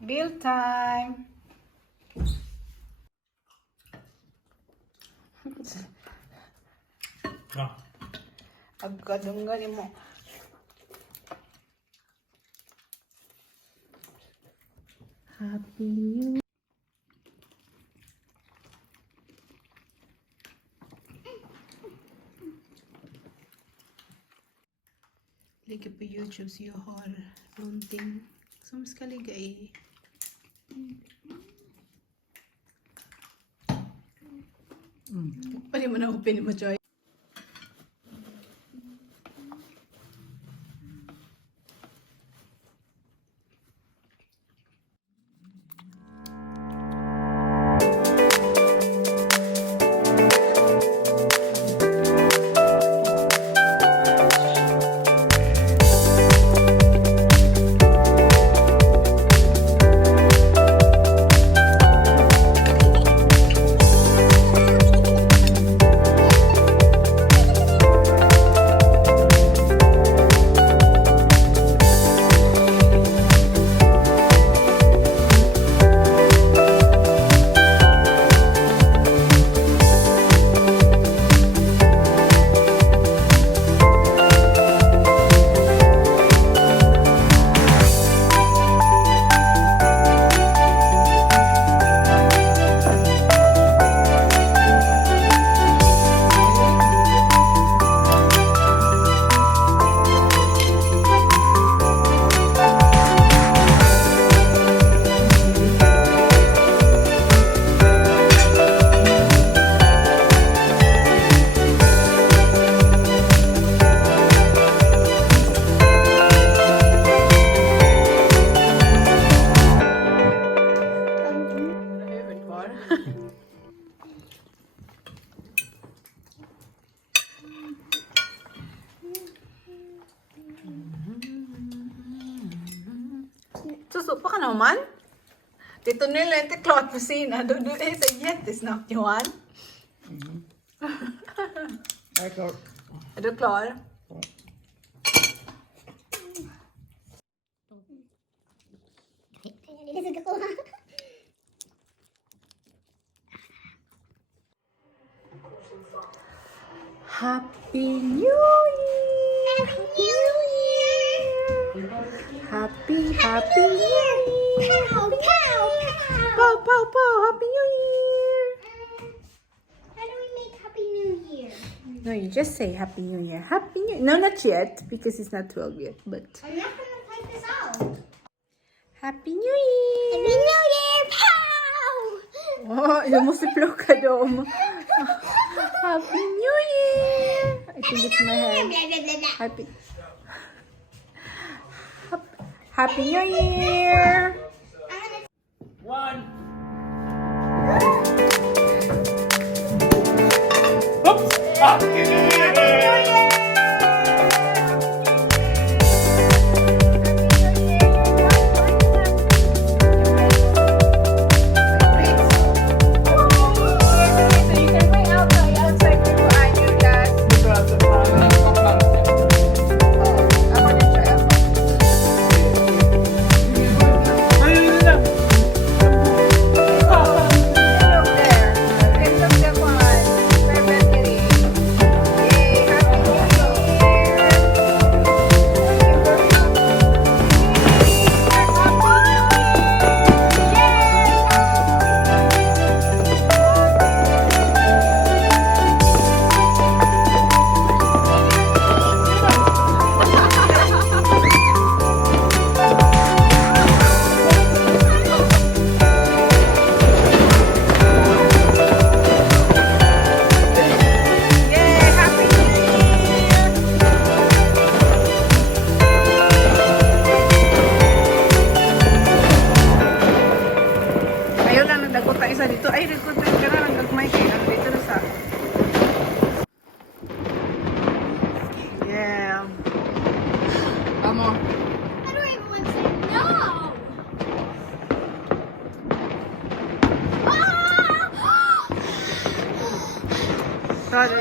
Bill time. Agkadunggan mo. Happy New Year. Lagi på YouTube så jag har någonting som ska ligga i. Pwede mo na open mo, Joy. Susupa ka naman? Dito nila inte klart kusina. Du är så jättesnabbt, Johan. Jag är klar. Är du klar? Happy New Year! Happy New Year! Happy New Year! Pow, pow, pow. Pow, pow, pow! Happy New Year! How do we make Happy New Year? No, you just say Happy New Year. Happy New No, not yet, because it's not 12 yet, but I'm not gonna type this out. Happy New Year! Happy New Year! Pow! Oh, du måste plocka dem. Happy New Year! I think it's my hand. Blah, blah, blah, blah. Happy New Year! One. Oops. Happy New Year.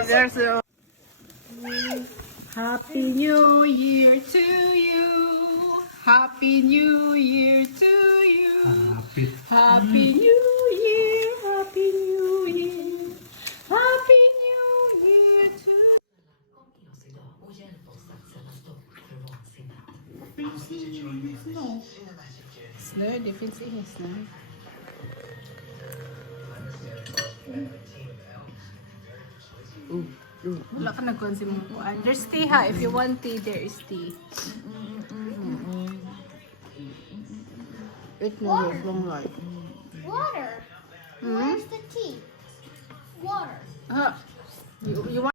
There's a Happy New Year to you. Happy New Year to you. Happy New Year, Happy New Year, Happy New Year to Snö, det finns ingen snö. Wala ka nag-consume mo po. There's tea ha. If you want tea, there is tea. It Water. knows long life. Water. Where's the tea? Water. You want